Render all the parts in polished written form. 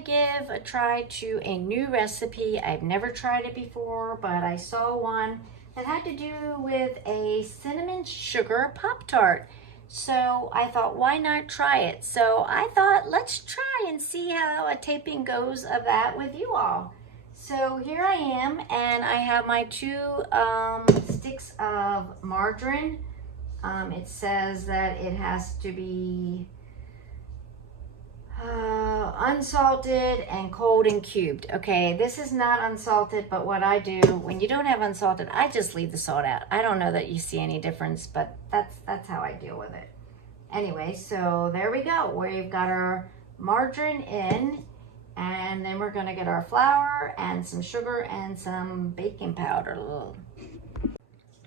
give a try to a new recipe. I've never tried it before, but I saw one that had to do with a cinnamon sugar Pop-Tart. So I thought, why not try it? So I thought, let's try and see how a taping goes of that with you all. So here I am, and I have my 2 sticks of margarine. It says that it has to be unsalted and cold and cubed. Okay, this is not unsalted, but what I do when you don't have unsalted, I just leave the salt out. I don't know that you see any difference, but that's how I deal with it. Anyway, so there we go. We've got our margarine in, and then we're gonna get our flour and some sugar and some baking powder.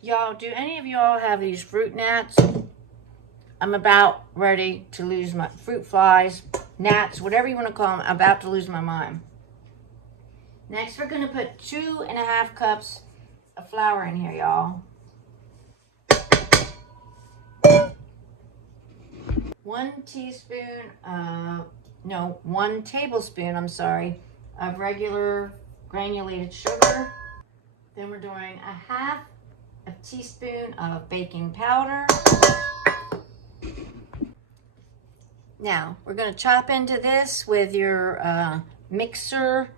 Y'all, do any of y'all have these fruit gnats? I'm about ready to lose my fruit flies, gnats, whatever you want to call them. I'm about to lose my mind. Next, we're going to put 2.5 cups of flour in here, y'all. 1 tablespoon, I'm sorry, of regular granulated sugar. Then we're doing 1/2 teaspoon of baking powder. Now, we're going to chop into this with your mixer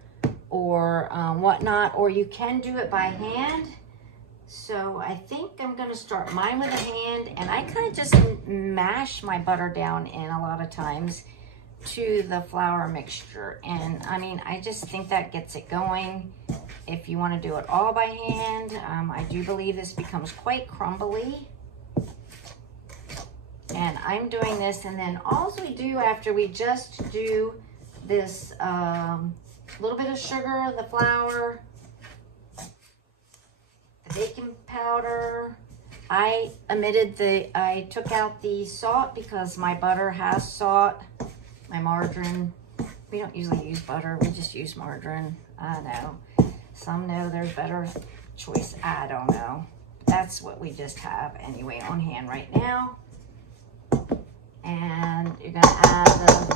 or whatnot, or you can do it by hand. So I think I'm going to start mine with a hand, and I kind of just mash my butter down in a lot of times to the flour mixture. And I mean, I just think that gets it going. If you want to do it all by hand, I do believe this becomes quite crumbly. And I'm doing this, and then all we do after we just do this little bit of sugar, the flour, the baking powder. I took out the salt because my butter has salt. My margarine, we don't usually use butter, we just use margarine. I know. Some know there's better choice. I don't know. That's what we just have anyway on hand right now. And you're going to add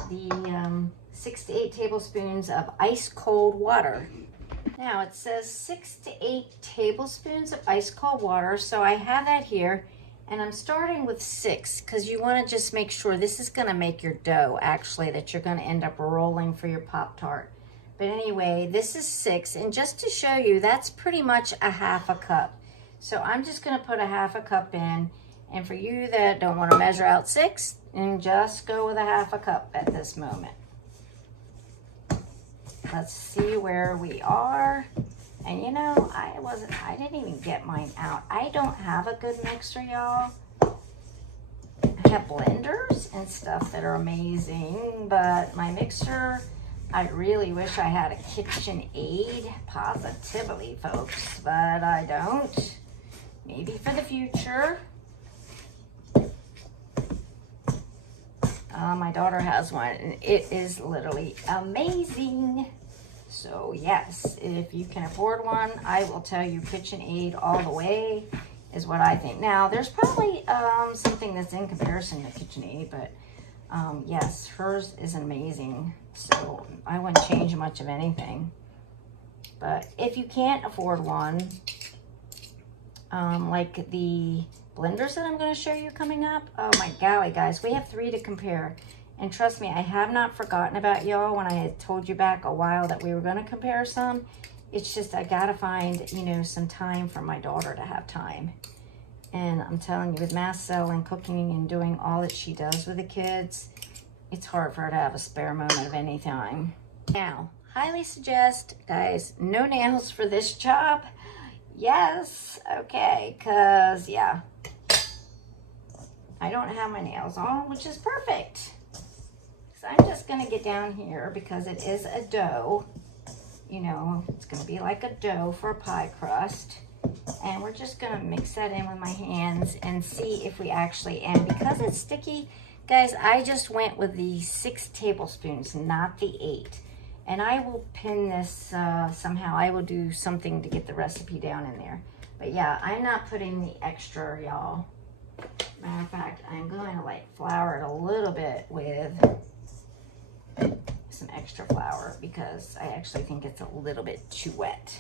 the 6 to 8 tablespoons of ice cold water. Now it says 6 to 8 tablespoons of ice cold water. So I have that here, and I'm starting with 6 because you want to just make sure this is going to make your dough actually that you're going to end up rolling for your Pop-Tart. But anyway, this is 6, and just to show you, that's pretty much 1/2 cup. So I'm just going to put 1/2 cup in. And for you that don't want to measure out 6, and just go with 1/2 cup at this moment. Let's see where we are. And you know, I didn't even get mine out. I don't have a good mixer, y'all. I have blenders and stuff that are amazing, but my mixer, I really wish I had a KitchenAid, positively, folks, but I don't. Maybe for the future. My daughter has one, and it is literally amazing. So yes, if you can afford one, I will tell you KitchenAid all the way is what I think. Now, there's probably something that's in comparison to KitchenAid, but yes, hers is amazing. So I wouldn't change much of anything. But if you can't afford one, like the blenders that I'm going to show you coming up, oh my golly, guys, we have 3 to compare. And trust me, I have not forgotten about y'all when I had told you back a while that we were going to compare some. It's just I got to find, you know, some time for my daughter to have time. And I'm telling you, with Marcel and cooking and doing all that she does with the kids, it's hard for her to have a spare moment of any time. Now, highly suggest, guys, no nails for this job. Yes, okay, because, yeah, I don't have my nails on, which is perfect. So I'm just going to get down here because it is a dough. You know, it's going to be like a dough for a pie crust. And we're just going to mix that in with my hands and see if we actually, and because it's sticky, guys, I just went with the 6 tablespoons, not the 8. And I will pin this somehow. I will do something to get the recipe down in there. But yeah, I'm not putting the extra, y'all. Matter of fact, I'm going to like flour it a little bit with some extra flour because I actually think it's a little bit too wet.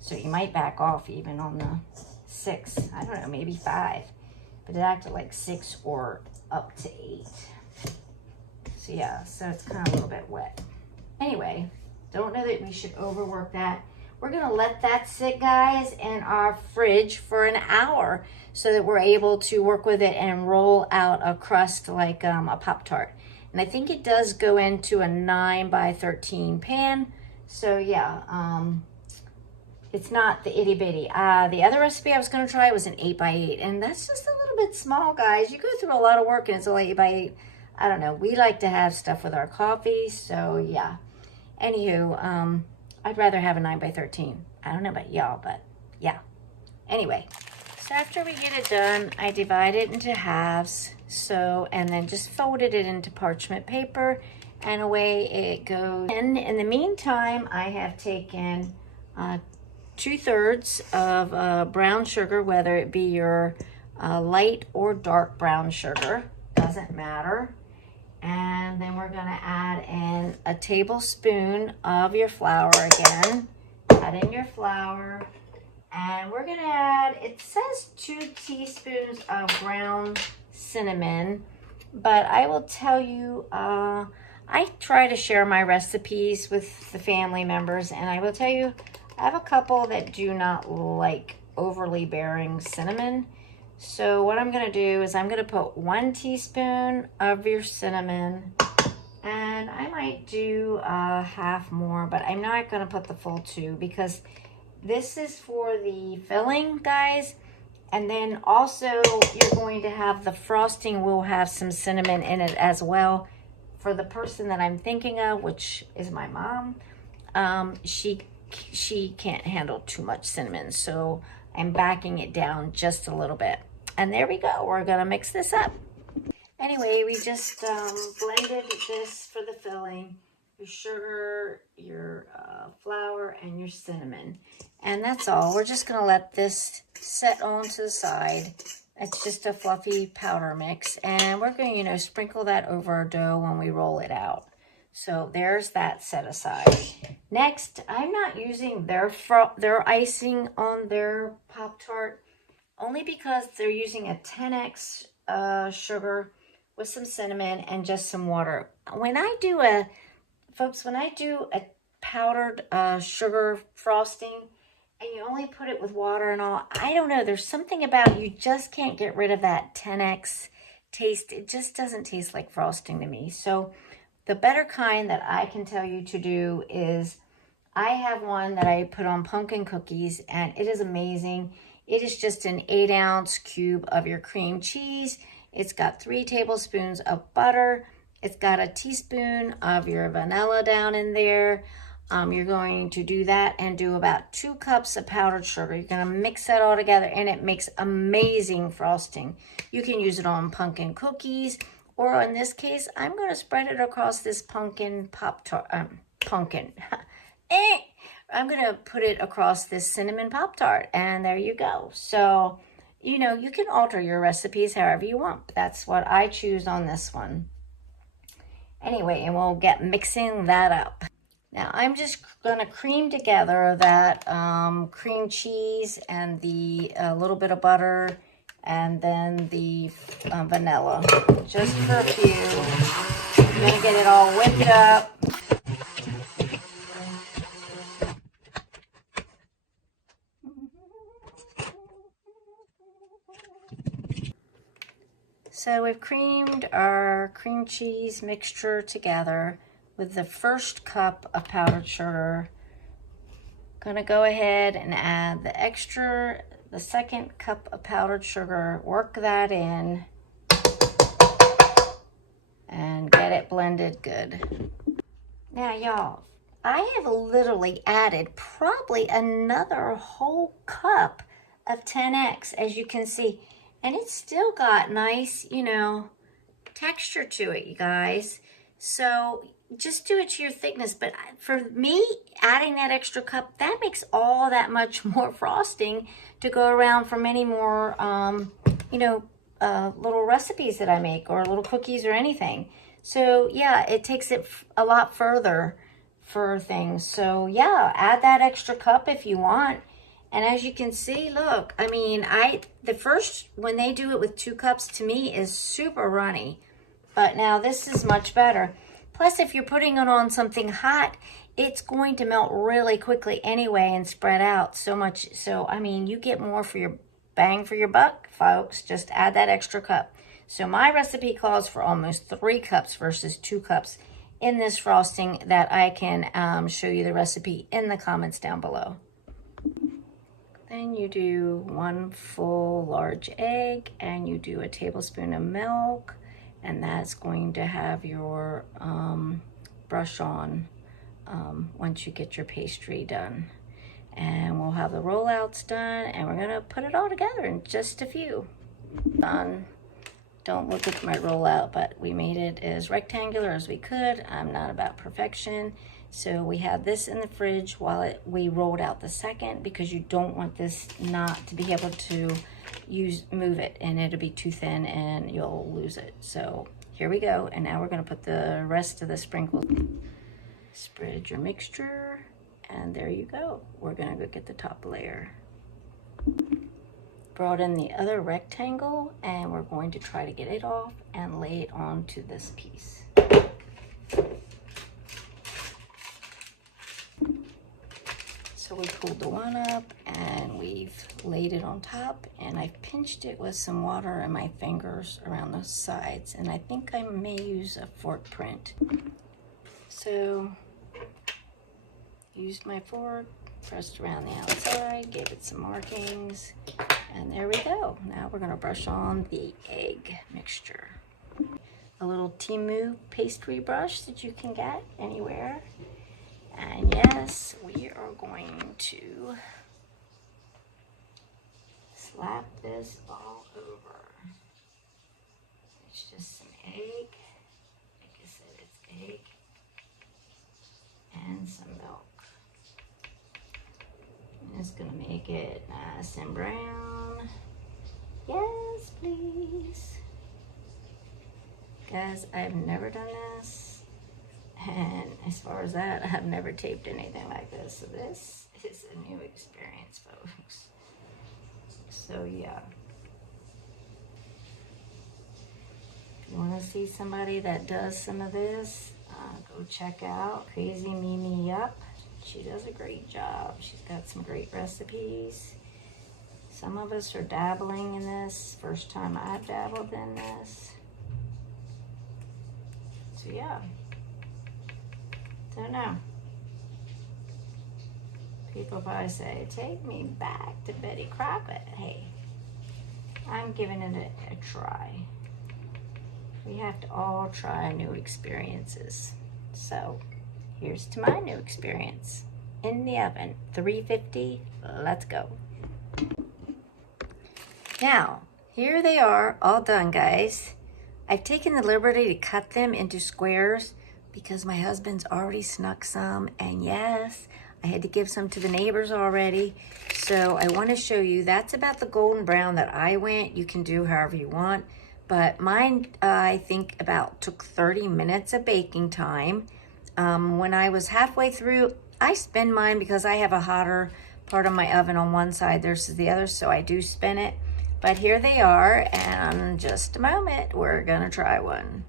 So you might back off even on the 6. I don't know, maybe 5. But it acted like 6 or up to 8. So yeah, so it's kind of a little bit wet. Anyway, don't know that we should overwork that. We're gonna let that sit, guys, in our fridge for an hour so that we're able to work with it and roll out a crust like a Pop-Tart. And I think it does go into a 9 by 13 pan. So yeah, it's not the itty bitty. The other recipe I was gonna try was an 8 by 8, and that's just a little bit small, guys. You go through a lot of work and it's only 8 by 8. I don't know, we like to have stuff with our coffee, so yeah. Anywho, I'd rather have a 9 by 13. I don't know about y'all, but yeah. Anyway, so after we get it done, I divide it into halves, and then just folded it into parchment paper, and away it goes. And in the meantime, I have taken 2/3 of brown sugar, whether it be your light or dark brown sugar, doesn't matter. And then we're gonna add in a tablespoon of your flour again. Add in your flour. And we're gonna add, it says 2 teaspoons of ground cinnamon, but I will tell you, I try to share my recipes with the family members, and I will tell you, I have a couple that do not like overly bearing cinnamon. So what I'm gonna do is I'm gonna put 1 teaspoon of your cinnamon, and I might do half more, but I'm not gonna put the full 2 because this is for the filling, guys. And then also you're going to have the frosting will have some cinnamon in it as well. For the person that I'm thinking of, which is my mom, she can't handle too much cinnamon, so I'm backing it down just a little bit. And there we go. We're gonna mix this up. Anyway, we just blended this for the filling, your sugar, your flour, and your cinnamon. And that's all. We're just gonna let this set on to the side. It's just a fluffy powder mix. And we're gonna, you know, sprinkle that over our dough when we roll it out. So there's that set aside. Next, I'm not using their icing on their Pop-Tart, only because they're using a 10x sugar with some cinnamon and just some water. When I do a powdered sugar frosting and you only put it with water and all, I don't know, there's something about, you just can't get rid of that 10x taste. It just doesn't taste like frosting to me. So the better kind that I can tell you to do is, I have one that I put on pumpkin cookies, and it is amazing. It is just an 8-ounce cube of your cream cheese. It's got 3 tablespoons of butter. It's got a teaspoon of your vanilla down in there. You're going to do that and do about 2 cups of powdered sugar. You're gonna mix that all together, and it makes amazing frosting. You can use it on pumpkin cookies, or in this case, I'm gonna spread it across this pumpkin Pop-Tart, I'm gonna put it across this cinnamon Pop-Tart, and there you go. So, you know, you can alter your recipes however you want, but that's what I choose on this one. Anyway, and we'll get mixing that up. Now, I'm just gonna cream together that cream cheese and the little bit of butter, and then the vanilla, just for a few. I'm gonna get it all whipped up. So we've creamed our cream cheese mixture together with the first cup of powdered sugar. Gonna go ahead and add the second cup of powdered sugar, work that in, and get it blended good. Now, y'all, I have literally added probably another whole cup of 10X, as you can see. And it's still got nice, you know, texture to it, you guys. So just do it to your thickness. But for me, adding that extra cup, that makes all that much more frosting to go around for many more, you know, little recipes that I make, or little cookies or anything. So yeah, it takes it a lot further for things. So yeah, add that extra cup if you want. And as you can see, look, I mean, the first, when they do it with 2 cups, to me is super runny. But now this is much better. Plus, if you're putting it on something hot, it's going to melt really quickly anyway and spread out so much. So, I mean, you get more for your bang for your buck, folks. Just add that extra cup. So my recipe calls for almost 3 cups versus 2 cups in this frosting that I can show you the recipe in the comments down below. Then you do 1 full large egg and you do a tablespoon of milk, and that's going to have your brush on once you get your pastry done. And we'll have the rollouts done, and we're gonna put it all together in just a few. Done. Don't look at my rollout, but we made it as rectangular as we could. I'm not about perfection. So we have this in the fridge while we rolled out the second, because you don't want this not to be able to move it, and it'll be too thin and you'll lose it. So here we go. And now we're gonna put the rest of the sprinkles. Spread your mixture, and there you go. We're gonna go get the top layer. Brought in the other rectangle, and we're going to try to get it off and lay it onto this piece. So we pulled the one up and we've laid it on top, and I've pinched it with some water in my fingers around the sides, and I think I may use a fork print. So used my fork, pressed around the outside, gave it some markings, and there we go. Now we're gonna brush on the egg mixture. A little Timu pastry brush that you can get anywhere. And yes, we are going to slap this all over. It's just some egg. Like I said, it's egg and some milk. And it's gonna make it nice and brown. Yes, please. Guys, I've never done this. And as far as that, I've never taped anything like this. So this is a new experience, folks. So yeah. If you want to see somebody that does some of this, go check out Crazy Mimi Yup. She does a great job. She's got some great recipes. Some of us are dabbling in this. First time I've dabbled in this. So yeah. Don't know. People probably say, take me back to Betty Crocker. Hey, I'm giving it a try. We have to all try new experiences. So here's to my new experience. In the oven, 350, let's go. Now, here they are, all done, guys. I've taken the liberty to cut them into squares because my husband's already snuck some, and yes, I had to give some to the neighbors already. So I want to show you, that's about the golden brown that I went. You can do however you want, but mine I think took 30 minutes of baking time. When I was halfway through, I spin mine because I have a hotter part of my oven on one side versus the other, so I do spin it. But here they are, and in just a moment, we're gonna try one.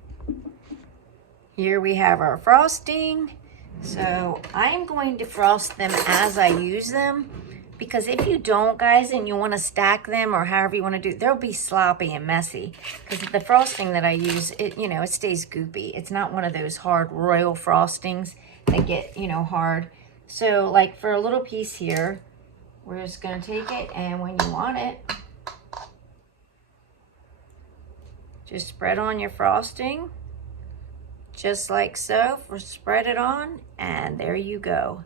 Here we have our frosting. So I'm going to frost them as I use them, because if you don't, guys, and you want to stack them or however you want to do, they'll be sloppy and messy. Because the frosting that I use, it stays goopy. It's not one of those hard royal frostings that get, hard. So like for a little piece here, we're just going to take it, and when you want it, just spread on your frosting. Just like so, spread it on, and there you go.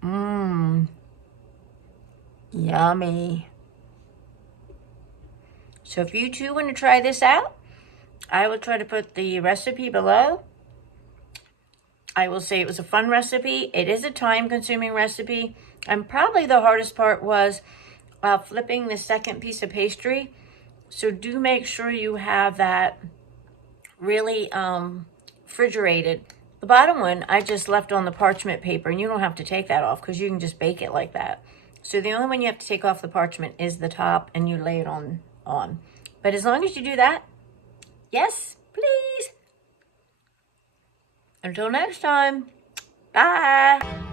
Mmm. Yummy. So if you too want to try this out, I will try to put the recipe below. I will say it was a fun recipe. It is a time-consuming recipe, and probably the hardest part was flipping the second piece of pastry. So do make sure you have that really refrigerated. The bottom one I just left on the parchment paper, and you don't have to take that off because you can just bake it like that. So the only one you have to take off the parchment is the top, and you lay it on. But as long as you do that, yes, please. Until next time, bye.